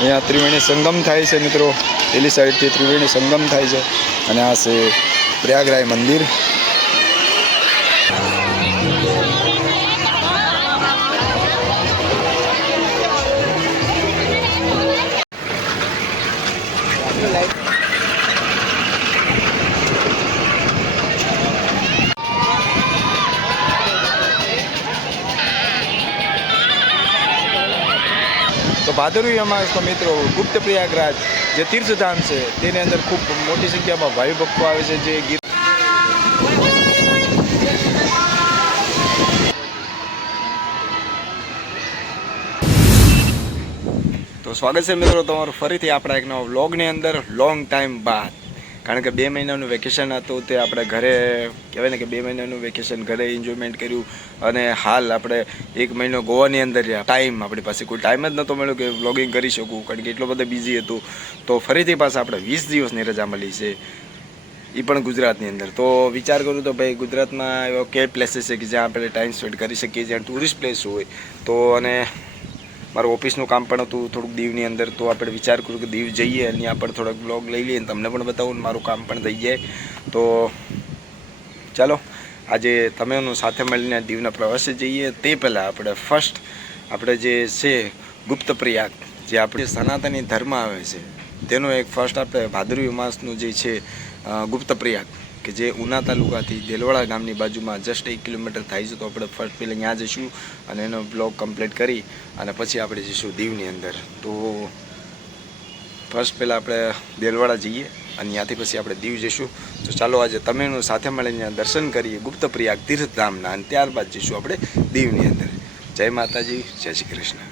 અહીંયા ત્રિવેણી સંગમ થાય છે મિત્રો, પેલી સાઈડથી ત્રિવેણી સંગમ થાય છે અને આ છે પ્રયાગરાજ મંદિર. તો ભાદરવી અમાસ તો મિત્રો ગુપ્ત પ્રયાગરાજ જે તીર્થધામ છે તેની અંદર ખૂબ મોટી સંખ્યામાં ભાવિ ભક્તો આવે છે. જે ગીર તો સ્વાગત છે મિત્રો તમારું ફરીથી આપણા એક નવા વ્લોગની અંદર લોંગ ટાઈમ બાદ. કારણ કે 2 મહિનાનું વેકેશન હતું તે આપણે ઘરે કહેવાય ને કે 2 મહિનાનું વેકેશન ઘરે એન્જોયમેન્ટ કર્યું અને હાલ આપણે 1 મહિનો ગોવાની અંદર રહ્યા. ટાઈમ આપણી પાસે કોઈ ટાઈમ જ નહોતો મળ્યો કે વ્લોગિંગ કરી શકું, કારણ કે એટલો બધો બિઝી હતું. તો ફરીથી પાછા આપણે 20 દિવસની રજા મળી છે, એ પણ ગુજરાતની અંદર. તો વિચાર કરું તો ભાઈ ગુજરાતમાં એવા કે પ્લેસીસ છે કે જ્યાં આપણે ટાઈમ સ્પેન્ડ કરી શકીએ, જ્યાં ટુરિસ્ટ પ્લેસ હોય. તો અને મારું ઓફિસનું કામ પણ હતું થોડુંક દીવની અંદર, તો આપણે વિચાર કર્યું કે દીવ જઈએ અને ત્યાં પણ થોડાક બ્લોગ લઈ લઈએ, તમને પણ બતાવું ને મારું કામ પણ થઈ જાય. તો ચાલો આજે તમે સાથે મળીને દીવના પ્રવાસે જઈએ. તે પહેલાં આપણે ફર્સ્ટ આપણે જે છે ગુપ્ત પ્રયાગ, જે આપણે સનાતની ધર્મ આવે છે તેનો એક ફર્સ્ટ આપણે ભાદરવી માસનું જે છે ગુપ્ત પ્રયાગ, કે જે ઉના તાલુકાથી દેલવાડા ગામની બાજુમાં જસ્ટ 1 કિલોમીટર થાય છે. તો આપણે ફર્સ્ટ પહેલાં ત્યાં જઈશું અને એનો બ્લોગ કમ્પ્લીટ કરી અને પછી આપણે જઈશું દીવની અંદર. તો ફર્સ્ટ પહેલાં આપણે દેલવાડા જઈએ અને ત્યાંથી પછી આપણે દીવ જઈશું. તો ચાલો આજે તમે સાથે મળીને દર્શન કરીએ ગુપ્ત પ્રયાગ તીર્થધામના, અને ત્યારબાદ જઈશું આપણે દીવની અંદર. જય માતાજી, જય શ્રી કૃષ્ણ.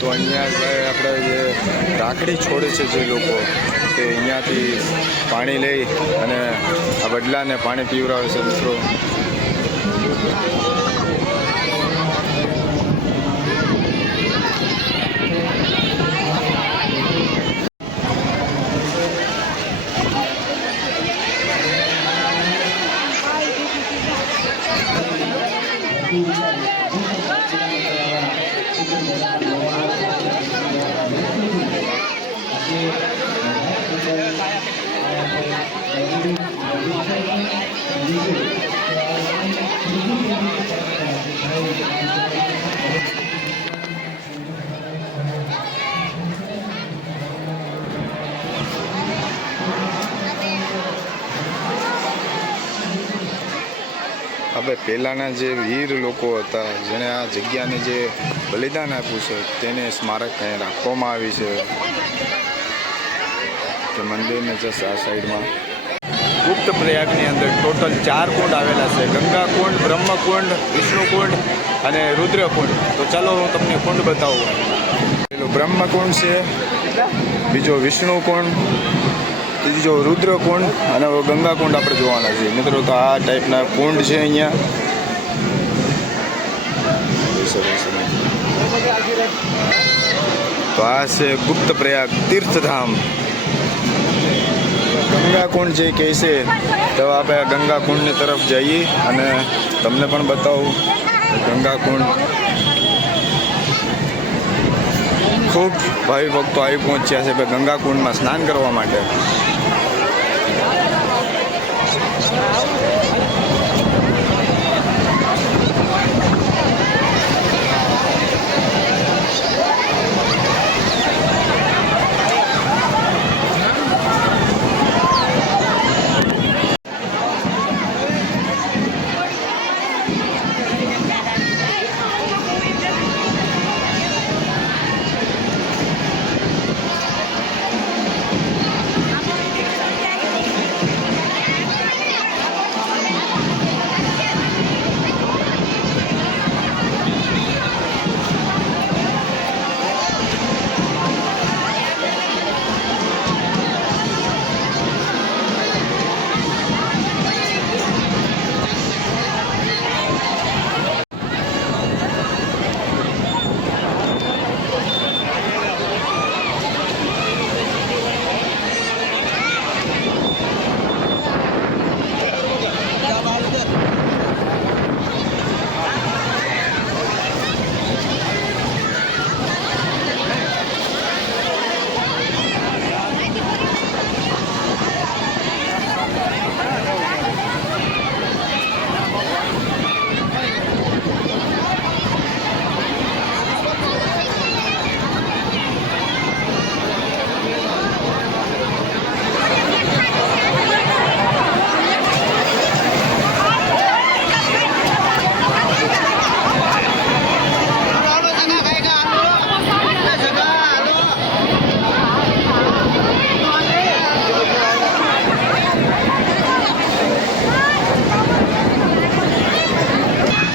તો અહીંયા આપણે જે રાખડી છોડે છે જે લોકો, તે અહીંયાથી પાણી લઈ અને આ વડલાને પાણી પીવડાવે છે મિત્રો. હવે પહેલાંના જે વીર લોકો હતા જેણે આ જગ્યાને જે બલિદાન આપ્યું છે તેને સ્મારક અહીં રાખવામાં આવી છે. કે મંદિરને જસ્ટ આ સાઈડમાં ગુપ્ત પ્રયાગની અંદર ટોટલ 4 કુંડ આવેલા છે. ગંગા કુંડ, બ્રહ્મકુંડ, વિષ્ણુકુંડ અને રુદ્રકુંડ. તો ચાલો હું તમને કુંડ બતાવું. પેલું બ્રહ્મકુંડ છે, બીજો વિષ્ણુકુંડ, ત્રીજો રુદ્રકુંડ અને ગંગા કુંડ આપણે જોવાના છે મિત્રો. તો આ ટાઈપના કુંડ છે અહીંયા. તો આ છે ગુપ્ત પ્રયાગ તીર્થધામ. ગંગા કુંડ જે કહે છે તો આપણે ગંગા કુંડની તરફ જઈએ અને તમને પણ બતાવું. ગંગા કુંડ ખૂબ ભાવિ ભક્તો આવી પહોંચ્યા છે ગંગા કુંડમાં સ્નાન કરવા માટે.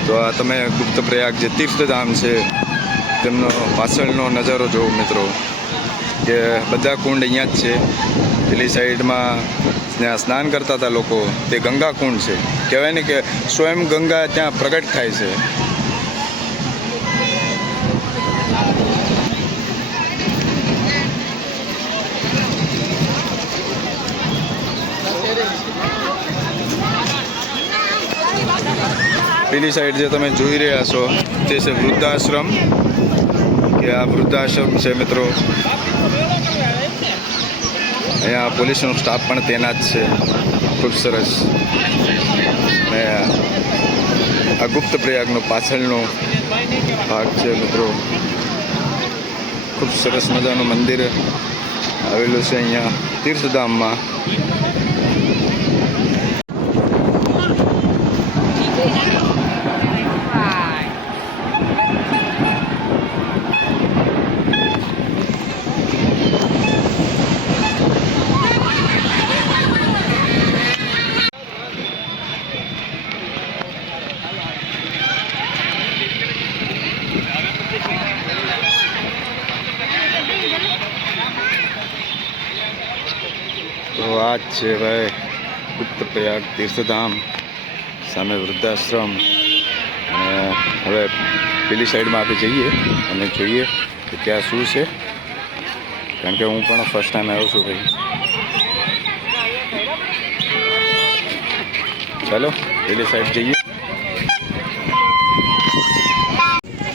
તો આ તમે ગુપ્ત પ્રયાગ જે તીર્થધામ છે તેમનો પાછળનો નજારો જોવો મિત્રો, કે બધા કુંડ અહીંયા જ છે. પેલી સાઈડમાં ત્યાં સ્નાન કરતા હતા લોકો, તે ગંગા કુંડ છે. કહેવાય ને કે સ્વયં ગંગા ત્યાં પ્રગટ થાય છે. પેલી સાઈડ જે તમે જોઈ રહ્યા છો તે છે વૃદ્ધાશ્રમ, કે આ વૃદ્ધાશ્રમ છે મિત્રો. અહીંયા પોલીસનો સ્ટાફ પણ તૈનાત છે, ખૂબ સરસ. અને આ ગુપ્ત પ્રયાગનો પાછળનો ભાગ છે મિત્રો. ખૂબ સરસ મજાનું મંદિર આવેલું છે અહીંયા તીર્થધામમાં. તો આ જ છે ભાઈ ગુપ્ત પ્રયાગ તીર્થધામ, સામે વૃદ્ધાશ્રમ. અને હવે પેલી સાઈડમાં આપણે જઈએ અને જોઈએ કે ત્યાં શું છે, કારણ કે હું પણ ફર્સ્ટ ટાઈમ આવ્યો છું ભાઈ. ચાલો પેલી સાઈડ જઈએ.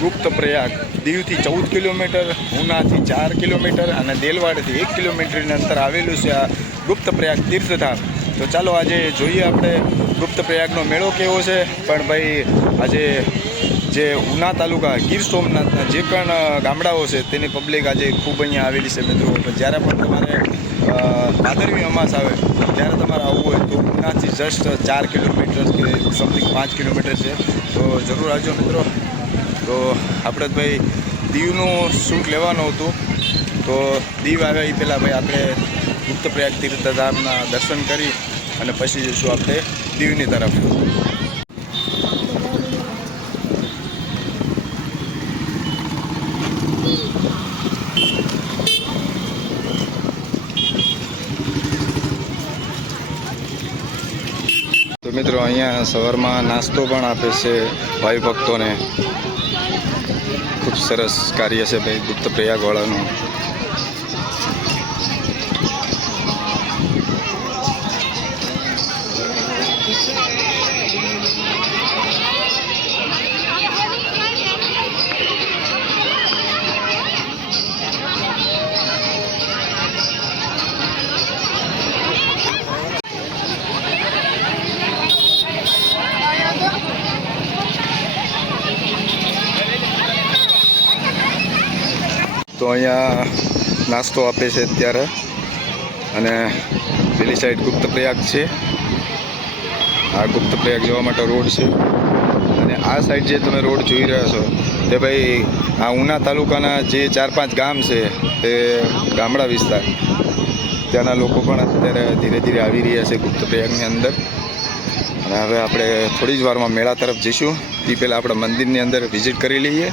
ગુપ્ત પ્રયાગ દીવથી 14 કિલોમીટર, ઉનાથી 4 કિલોમીટર અને દેલવાડથી 1 કિલોમીટરની અંતર આવેલું છે આ ગુપ્ત પ્રયાગ તીર્થધામ. તો ચાલો આજે જોઈએ આપણે ગુપ્ત પ્રયાગનો મેળો કેવો છે. પણ ભાઈ આજે જે ઉના તાલુકા ગીર સોમનાથના જે પણ ગામડાઓ છે તેની પબ્લિક આજે ખૂબ અહીંયા આવેલી છે મિત્રો. જ્યારે પણ તમારે ભાદરવી અમાસ આવે ત્યારે તમારે આવવું હોય તો ઉનાથી જસ્ટ 4 કિલોમીટર કે સમથિંગ 5 કિલોમીટર છે. તો જરૂર આવજો મિત્રો. તો આપણે ભાઈ દીવનું શૂટ લેવાનું હતું, તો દીવ આવ્યા એ પહેલાં ભાઈ આપણે ગુપ્ત પ્રયાગ તીર્થધામના દર્શન કરી અને પછી જઈશું આપણે દીવની તરફ. તો મિત્રો અહીંયા સવારમાં નાસ્તો પણ આપે છે ભાઈ ભક્તોને. ખૂબ સરસ કાર્ય છે ભાઈ ગુપ્ત પ્રયાગવાળાનું. તો અહીંયા નાસ્તો આપે છે અત્યારે, અને પેલી સાઈડ ગુપ્ત પ્રયાગ છે. આ ગુપ્ત પ્રયાગ જવા માટે રોડ છે, અને આ સાઈડ જે તમે રોડ જોઈ રહ્યા છો તે ભાઈ આ ઉના તાલુકાના જે 4-5 ગામ છે તે ગામડા વિસ્તાર, ત્યાંના લોકો પણ અત્યારે ધીરે ધીરે આવી રહ્યા છે ગુપ્ત પ્રયાગની અંદર. અને હવે આપણે થોડી જ વારમાં મેળા તરફ જઈશું. તે પહેલાં આપણે મંદિરની અંદર વિઝિટ કરી લઈએ.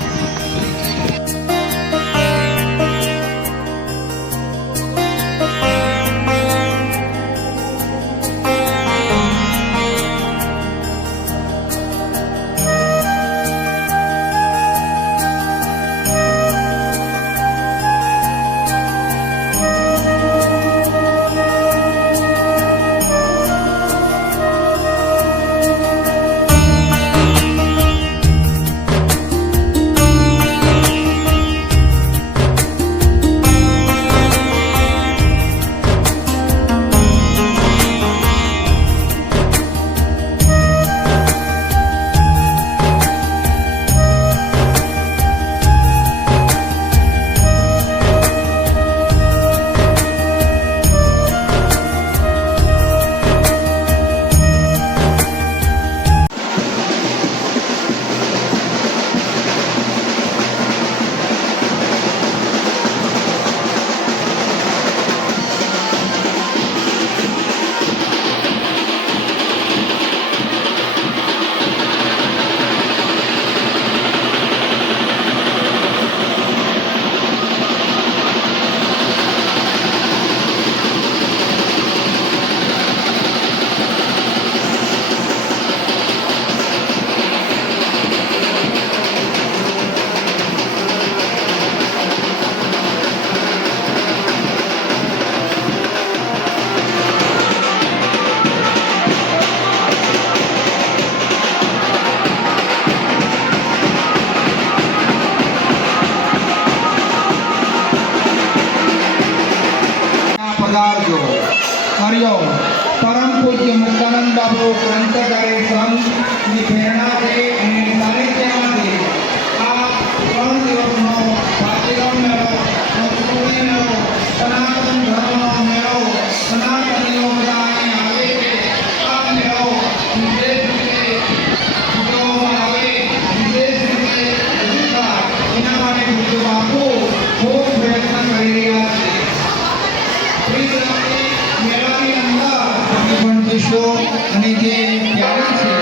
हरिओम परम पूज्य मुक्तानंद बाबू ग्रंथकारे संघ ની પ્રેરણા છે અને સાનિધ્યમાંથી આ 3 દિવસનો પાટીરામ મેળો, સંસ્કૃતિ મેળો, સનાતન ધર્મનો મેળો, સનાતનીઓ બધા અહીં આવે છે. આ મેળો વિશેષ રીતે ઉજવવામાં આવે, વિશેષ રીતે એના માટે પૂજ્ય બાપુ ખૂબ પ્રયત્ન કરી રહ્યા છે. મેળાની અંદર અને જે પ્યારી છે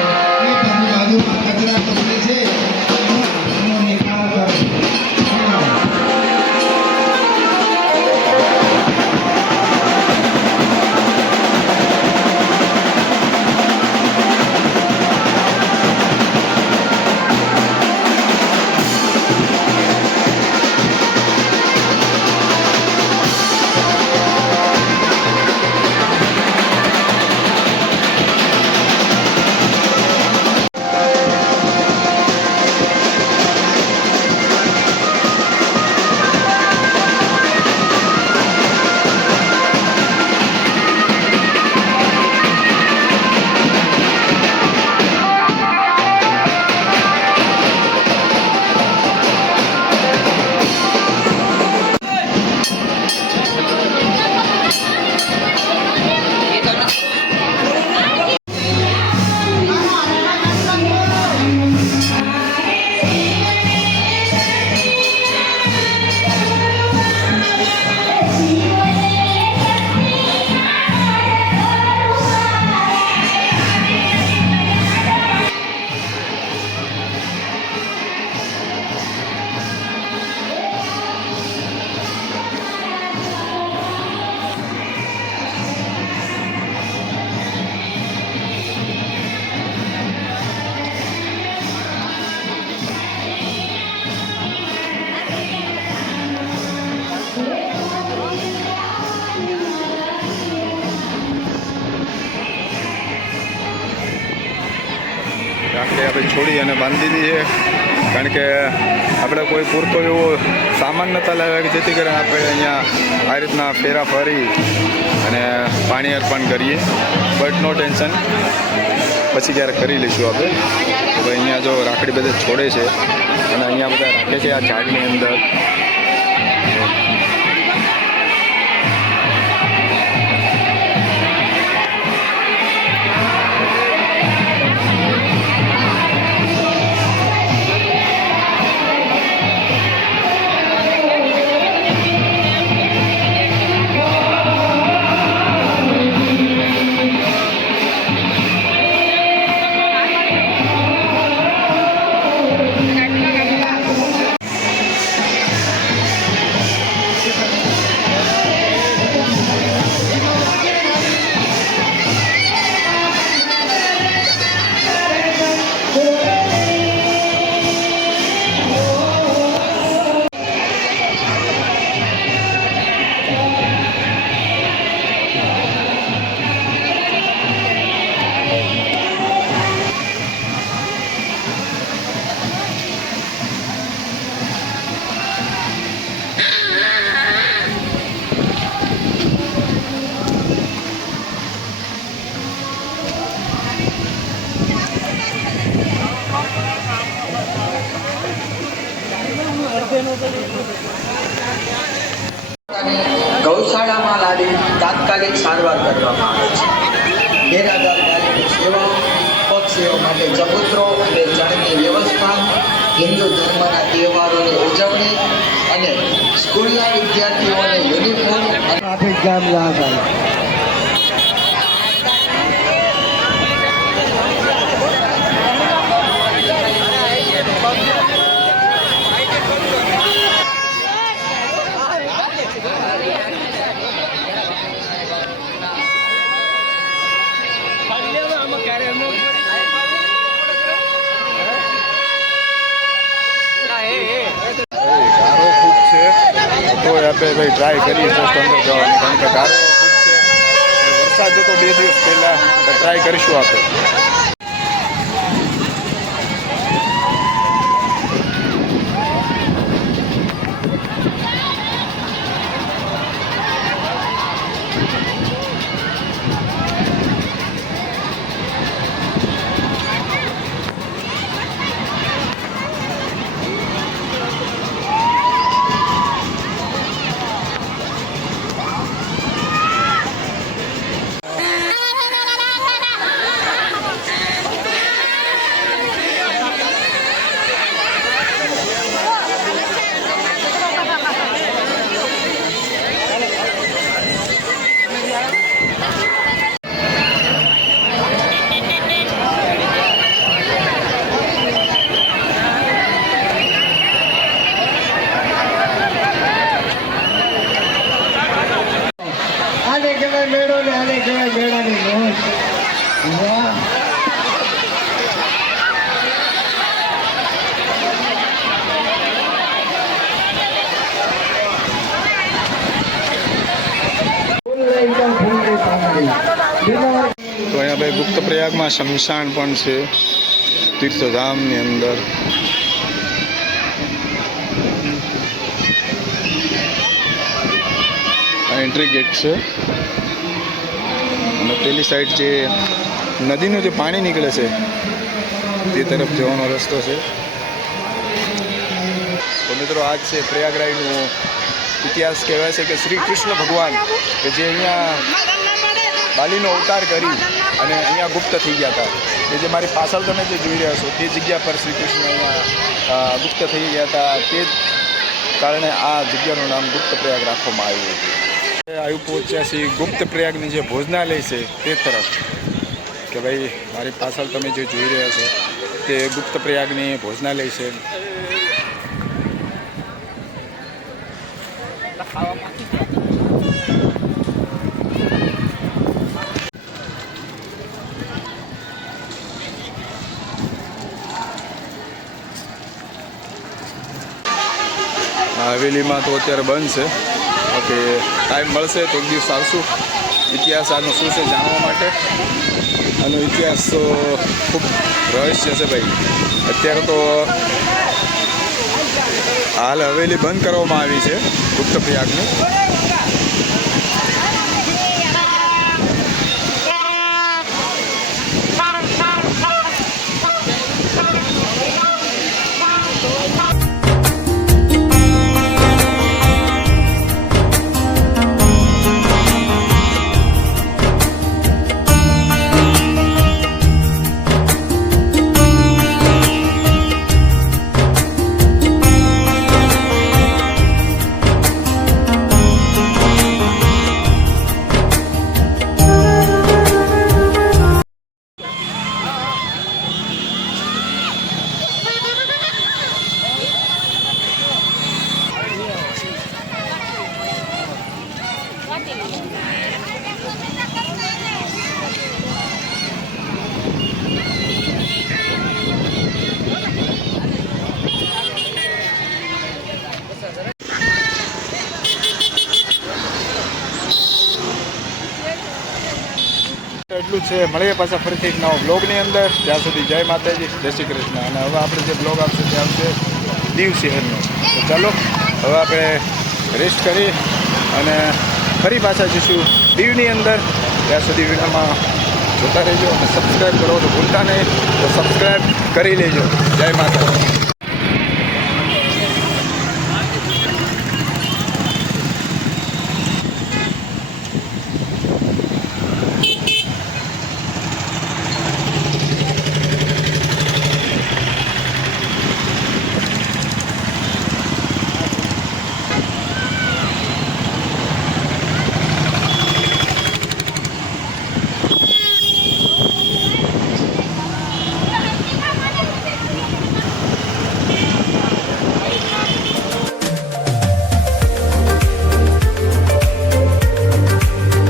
ભાઈ છોડી અને બાંધી દીધી છે, કારણ કે આપણે કોઈ પૂરતો એવો સામાન નહોતા લાવ્યા કે જેથી કરીને આપણે અહીંયા આ રીતના ફેરા ફરી અને પાણી અર્પણ કરીએ. બટ નો ટેન્શન, પછી ક્યારેક કરી લઈશું આપણે. તો ભાઈ અહીંયા જો રાખડી બધા છોડે છે અને અહીંયા બધા રાખે છે આ ઝાડની અંદર. ગૌશાળામાં લાવી તાત્કાલિક સારવાર કરવામાં આવે છે. નિરાધાર ગાયોની સેવા, પક્ષીઓ માટે ચબૂતરો અને ચણની વ્યવસ્થા, હિન્દુ ધર્મના તહેવારોની ઉજવણી અને સ્કૂલના વિદ્યાર્થીઓને યુનિફોર્મ ટ્રાફિક જામ લાગે. ગારો ખૂબ છે તો આપણે ભાઈ ટ્રાય કરીએ જસ્ટ અંદર જવાની, કારણ કે ગારો ખૂબ છે. વરસાદ હતો 2 દિવસ પહેલાં, ટ્રાય કરીશું આપણે. આને કહેવાય મેળો ને આને કહેવાય મેળાની મોજ. વાહ. તો અહીંયા ભાઈ ગુપ્ત પ્રયાગમાં શમશાન પણ છે, તીર્થધામની અંદર. આ એન્ટ્રી ગેટ છે અને પેલી સાઈડ જે નદીનું જે પાણી નીકળે છે તે તરફ જવાનો રસ્તો છે. તો મિત્રો આજ છે પ્રયાગરાજનો ઇતિહાસ. કહેવાય છે કે શ્રી કૃષ્ણ ભગવાન કે જે અહીંયા બાલીનો અવતાર કરી અને અહીંયા ગુપ્ત થઈ ગયા હતા, એ જે મારી પાછળ તમે જે જોઈ રહ્યા છો તે જગ્યા પર શ્રી કૃષ્ણ અહીંયા ગુપ્ત થઈ ગયા હતા. તે જ કારણે આ જગ્યાનું નામ ગુપ્ત પ્રયાગ રાખવામાં આવ્યું હતું. આવી પહોંચ્યા છીએ ગુપ્ત પ્રયાગની જે ભોજનાલય છે તે તરફ, કે ભાઈ મારી પાછળ તમે જે જોઈ રહ્યા છો તે ગુપ્ત પ્રયાગની ભોજનાલય છે. હવેલીમાં તો અત્યારે બંધ છે. ઓકે, ટાઈમ મળશે તો એક દિવસ આવશું. ઇતિહાસ આનો શું છે જાણવા માટે. આનો ઇતિહાસ તો ખૂબ રહસ્ય છે ભાઈ. અત્યારે તો હાલ હવેલી બંધ કરવામાં આવી છે ગુપ્ત પ્રયાગની. એટલું જ છે. મળીએ પાછા ફરીથી એક નવા બ્લોગની અંદર. ત્યાં સુધી જય માતાજી, જય શ્રી કૃષ્ણ. અને હવે આપણે જે બ્લોગ આવશે તે આવશે દીવ શહેરનો. તો ચાલો હવે આપણે રેસ્ટ કરી અને ફરી પાછા જઈશું દીવની અંદર. ત્યાં સુધી વિડીયોમાં જોતા રહેજો અને સબસ્ક્રાઈબ કરો તો ભૂલતા નહીં. તો સબસ્ક્રાઈબ કરી લેજો. જય માતાજી.